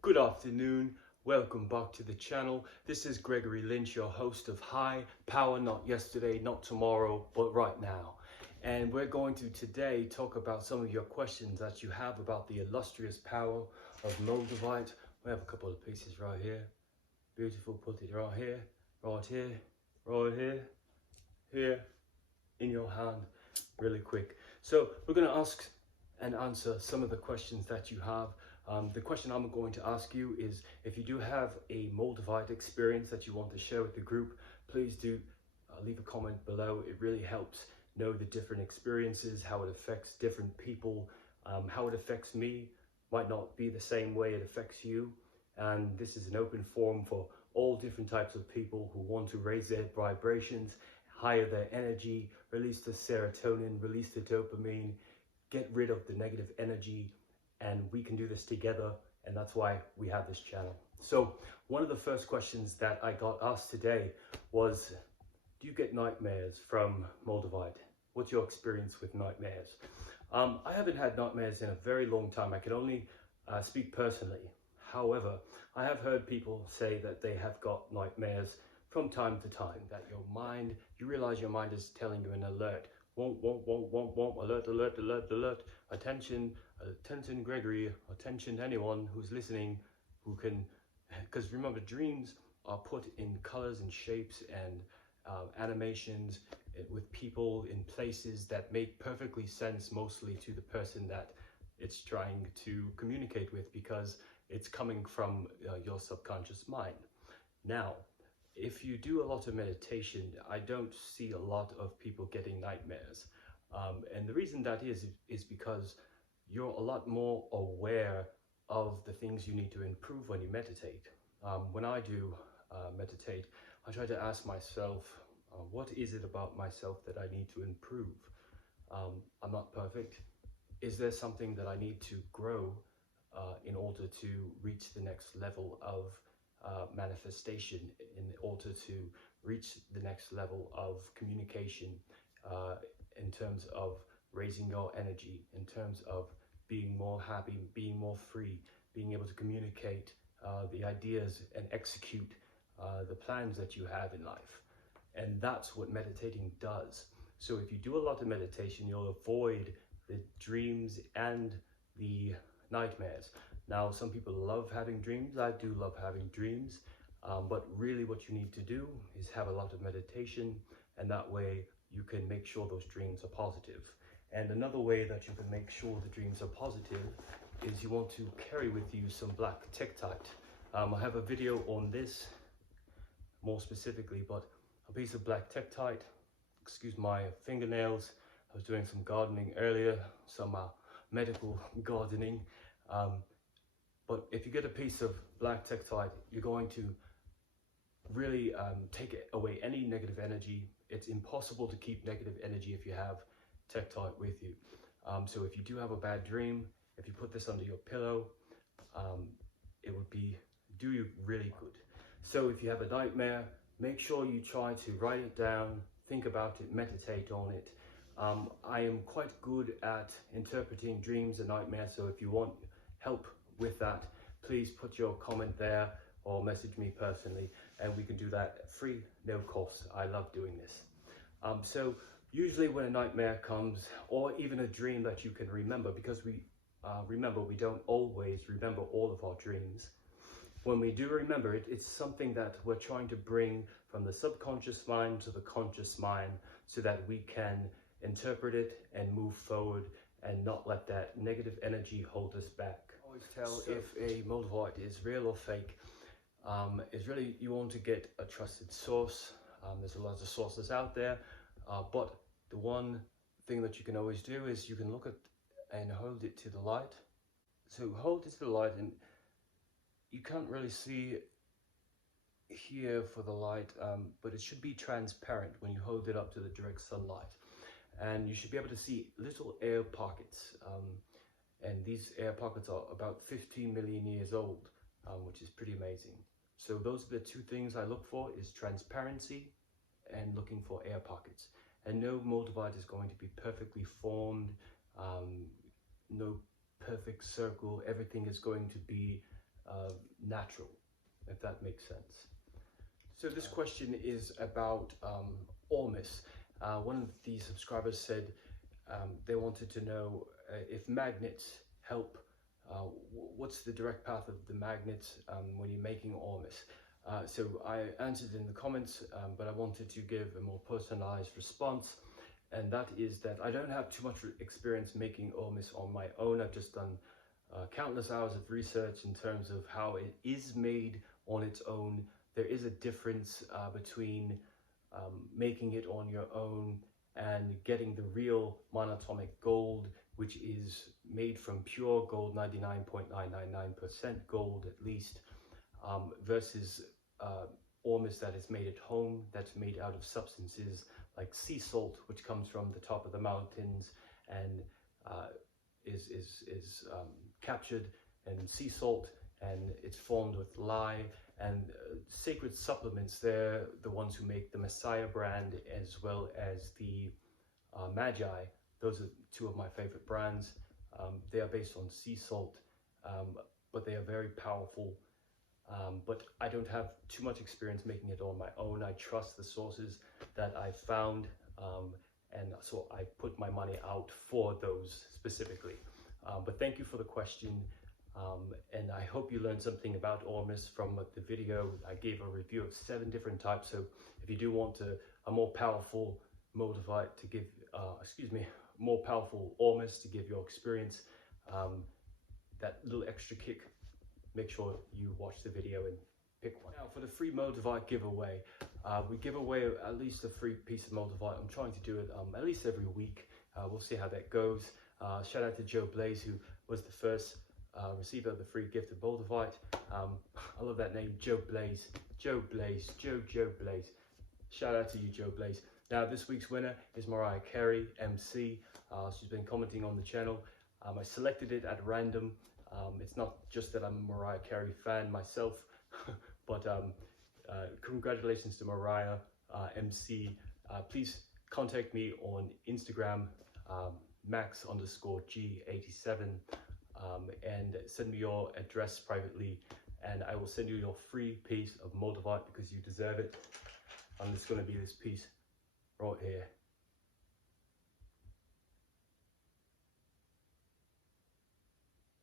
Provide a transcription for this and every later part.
Good afternoon, welcome back to the channel. This is Gregory Lynch, your host of High Power, not yesterday, not tomorrow, but right now. And we're going to today talk about some of your questions that you have about the illustrious power of Moldavite. We have a couple of pieces right here. Beautiful, put it right here, right here, right here, here, in your hand, really quick. So we're going to ask and answer some of the questions that you have. The question I'm going to ask you is, if you do have a Moldavite experience that you want to share with the group, please do leave a comment below. It really helps know the different experiences, how it affects different people, how it affects me. Might not be the same way it affects you. And this is an open forum for all different types of people who want to raise their vibrations, higher their energy, release the serotonin, release the dopamine, get rid of the negative energy, and we can do this together, and that's why we have this channel. So one of the first questions that I got asked today was, do you get nightmares from Moldavite? What's your experience with nightmares? I haven't had nightmares in a very long time. I can only speak personally. However, I have heard people say that they have got nightmares from time to time, that you realize your mind is telling you an alert. Won't, alert, alert, alert, alert, attention, attention Gregory, attention anyone who's listening, who can, because remember, dreams are put in colors and shapes and animations with people in places that make perfectly sense, mostly to the person that it's trying to communicate with, because it's coming from your subconscious mind. Now, if you do a lot of meditation, I don't see a lot of people getting nightmares. And the reason that is because you're a lot more aware of the things you need to improve when you meditate. When I do meditate, I try to ask myself, what is it about myself that I need to improve? I'm not perfect. Is there something that I need to grow in order to reach the next level of manifestation, in order to reach the next level of communication, in terms of raising your energy, in terms of being more happy, being more free, being able to communicate the ideas and execute the plans that you have in life. And that's what meditating does. So if you do a lot of meditation, you'll avoid the dreams and the nightmares. Now, some people love having dreams. I do love having dreams, but really what you need to do is have a lot of meditation, and that way you can make sure those dreams are positive. And another way that you can make sure the dreams are positive is you want to carry with you some black tektite. I have a video on this more specifically, but a piece of black tektite, excuse my fingernails, I was doing some gardening earlier, some medical gardening. But if you get a piece of black tektite, you're going to really take away any negative energy. It's impossible to keep negative energy if you have tektite with you. So if you do have a bad dream, if you put this under your pillow, it would do you really good. So if you have a nightmare, make sure you try to write it down, think about it, meditate on it. I am quite good at interpreting dreams and nightmares, so if you want help with that, please put your comment there or message me personally, and we can do that free, no cost. I love doing this. So usually when a nightmare comes, or even a dream that you can remember, because we don't always remember all of our dreams. When we do remember it, it's something that we're trying to bring from the subconscious mind to the conscious mind, so that we can interpret it and move forward and not let that negative energy hold us back. Always tell if a Moldavite is real or fake. Is really, you want to get a trusted source. There's a lot of sources out there, but the one thing that you can always do is you can look at and hold it to the light. So hold it to the light, and you can't really see here for the light, but it should be transparent when you hold it up to the direct sunlight, and you should be able to see little air pockets, and these air pockets are about 15 million years old, which is pretty amazing. So those are the two things I look for, is transparency and looking for air pockets. And no Moldavite is going to be perfectly formed, no perfect circle. Everything is going to be natural, if that makes sense. So this question is about ormus. One of the subscribers said they wanted to know if magnets help. What's the direct path of the magnets when you're making ormus? So I answered in the comments, but I wanted to give a more personalized response, and that is that I don't have too much experience making ormus on my own. I've just done countless hours of research in terms of how it is made on its own. There is a difference between making it on your own and getting the real monatomic gold, which is made from pure gold, 99.999% gold at least, versus ormus that is made at home, that's made out of substances like sea salt, which comes from the top of the mountains and is captured in sea salt, and it's formed with lye and sacred supplements. They're the ones who make the Messiah brand as well as the Magi. Those are two of my favorite brands. They are based on sea salt, but they are very powerful. But I don't have too much experience making it on my own. I trust the sources that I found, and so I put my money out for those specifically. But thank you for the question, and I hope you learned something about ormus from the video. I gave a review of 7 different types, so if you do want a more powerful Moldavite to give, more powerful ormus to give your experience that little extra kick, make sure you watch the video and pick one. Now for the free Moldavite giveaway, we give away at least a free piece of Moldavite. I'm trying to do it at least every week. We'll see how that goes. Shout out to Joe Blaze, who was the first receiver of the free gift of Moldavite. I love that name, Joe Blaze. Joe Blaze, Joe Blaze. Shout out to you, Joe Blaze. Now this week's winner is Mariah Carey, MC. She's been commenting on the channel. I selected it at random. It's not just that I'm a Mariah Carey fan myself, but congratulations to Mariah, MC. Please contact me on Instagram, max_G87, and send me your address privately, and I will send you your free piece of Moldavite because you deserve it. And it's going to be this piece right here.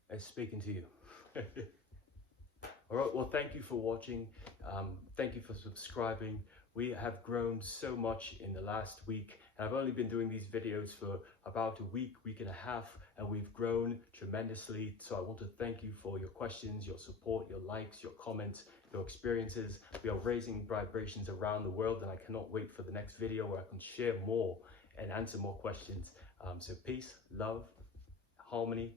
It's speaking to you. All right, well, thank you for watching. Thank you for subscribing. We have grown so much in the last week. And I've only been doing these videos for about a week and a half, and we've grown tremendously. So I want to thank you for your questions, your support, your likes, your comments, your experiences. We are raising vibrations around the world, and I cannot wait for the next video where I can share more and answer more questions. So peace, love, harmony,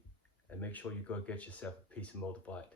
and make sure you go get yourself a piece of Moldavite.